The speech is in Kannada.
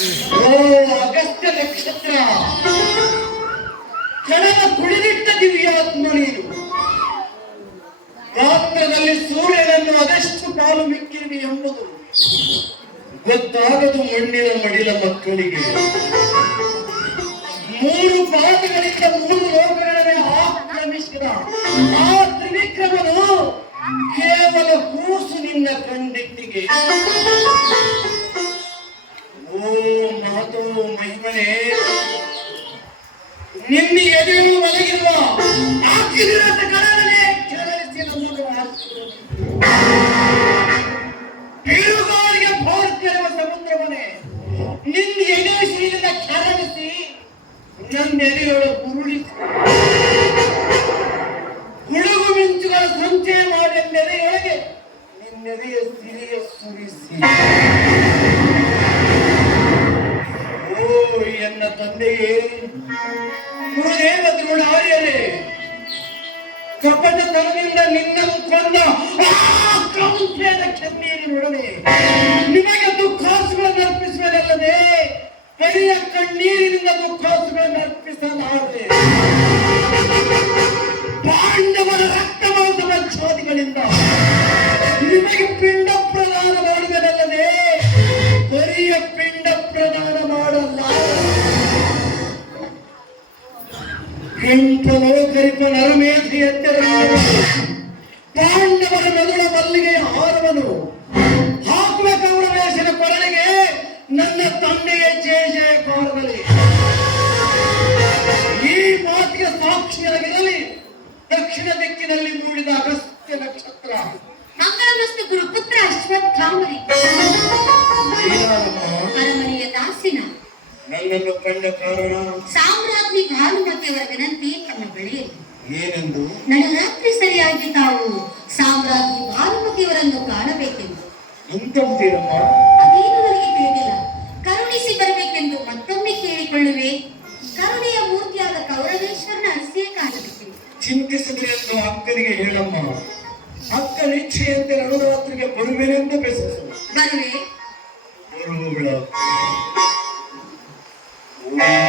ಓ ಅಗಸ್ತ್ಯ ನಕ್ಷತ್ರ, ಕಣವ ಕುಳಿದಿಟ್ಟ ದಿವ್ಯಾತ್ಮ ನೀನು. ಗಾತ್ರದಲ್ಲಿ ಸೂರ್ಯನನ್ನು ಅದೆಷ್ಟು ಪಾಲು ಮಿಕ್ಕಿರುವೆ ಎಂಬುದು ಗೊತ್ತಾಗದು ಮಣ್ಣಿನ ಮಡಿಲ ಮಕ್ಕಳಿಗೆ. 3 ಪಾದಗಳಿಂದ 3 ಲೋಕಗಳನ್ನೇ ಆಕ್ರಮಿಸಿದ ಆ ತ್ರಿವಿಕ್ರಮನು ಕೇವಲ ಕೂಸು ನಿನ್ನ ಕಣ್ಣಿಟ್ಟಿಗೆ. ಓ ಮಾತೋ ಮಹಿಮನೆ, ನಿನ್ನ ಎದೆಯು ಒಳಗಿರುವ ಆಕಿರದ ಕಡಲನೆ ಕೆರಳಿಸಿ ನಮ್ಮನ್ನು ಬೀಳುಗಾಳಿಗೆ ಭಾರತೀಯರುವ ಸಮುದ್ರವನೇ ನಿನ್ನ ಎದೆಯಿಂದ ಕೆರಳಿಸಿ ನನ್ನ ಎದೆಯೊಳ ಉರುಳಿಸಿ ಗುಡುಗು ಮಿಂಚುಗಳ ಸಂಚಯ ಮಾಡಿ ನೆರೆಯೊಳಗೆ ನಿನ್ನೆದೆಯ ಸಿರಿಯ ಸುರಿಸಿ. ಓ ಎನ್ನ ತಂದೆಯೇ, ಗುರುದೇವ ದ್ರೋಣಾರ್ಯರೇ, ಕಪಟತನದಿಂದ ನಿನ್ನನ್ನು ಕೊಂದ ಕೌಂತ್ಯದ ಕಣ್ಣೀರಿನೊಡನೆ ನಿಮಗೆ ದುಃಖಾಸುಗಳನ್ನು ಅರ್ಪಿಸುವುದಲ್ಲದೆ ಬರಿಯ ಕಣ್ಣೀರಿನಿಂದ ದುಃಖಾಸುಗಳನ್ನು ಅರ್ಪಿಸಲಾರೆ. ಪಾಂಡವರ ರಕ್ತಮಾಂಸದ ಛಾದಿಗಳಿಂದ ನಿಮಗೆ ಪಿಂಡ ಪ್ರದಾನ ಮಾಡುವುದಲ್ಲದೆ ಬರಿಯ ಪಿಂಡ ಪ್ರದಾನ ಮಾಡಲ್ಲ. ಕೆಂಪಲೋಕರಿಪ ನರಮೇಧಿ ಎತ್ತರ ಪಾಂಡವರ ಮಗಳ ಮಲ್ಲಿಗೆಯ ಹಾರವನು ಹಾಕುವ ಕೌರವೇಶನ ಕೊರಳಿಗೆ ನನ್ನ ತಂದೆಯ ಜಯ ಜಯಕಾರದಲ್ಲಿ. ಈ ಮಾತಿಗೆ ಸಾಕ್ಷಿಯಾಗಿರಲಿ ದಕ್ಷಿಣ ದಿಕ್ಕಿನಲ್ಲಿ ಮೂಡಿದ ಅಗಸ್ತ್ಯ ನಕ್ಷತ್ರ. ಮಂಗಳಮಸ್ತು ಗುರುಪುತ್ರ ಅಶ್ವತ್ಥಾಮರಿ ಅರಮನೆಯ ದಾಸಿನ ನನ್ನನ್ನು ಕಂಡ ಕಾರಣ ಸಾಮ್ರಾಜ್ಞಿ ಭಾನುಮತಿಯವರ ವಿನಂತಿ ತಮ್ಮ ಬಳಿಯಲ್ಲಿ ಏನೆಂದು? ನಡುರಾತ್ರಿ ಸರಿಯಾಗಿ ತಾವು ಸಾಮ್ರಾಜ್ಞಿ ಭಾನುಮತಿಯವರನ್ನು ಕಾಣಬೇಕೆಂದು. ಎಂತಂತೀರಮ್ಮ? ಅದೇನು ನನಗೆ ತಿಳಿದಿಲ್ಲ. ಕರುಣಿಸಿ ಬರಬೇಕೆಂದು ಮತ್ತೊಮ್ಮೆ ಕೇಳಿಕೊಳ್ಳುವೆ. ಕರುಣೆಯ ಮೂರ್ತಿಯಾದ ಕೌರವೇಶ್ವರನ ಅರಸಿಯೇ ಕಾಣಬೇಕೆಂದು. ಚಿಂತಿಸಿದ್ರೆ ಎಂದು ಅಕ್ಕನಿಗೆ ಹೇಳಮ್ಮ. ಅಕ್ಕ ನಿಶ್ಚಯಂತೆ ನಡುರಾತ್ರಿಗೆ ಬರುವೆನೆಂದು ಬೆಸಸು. ಬರುವೆ. ಬರುವುಗಳ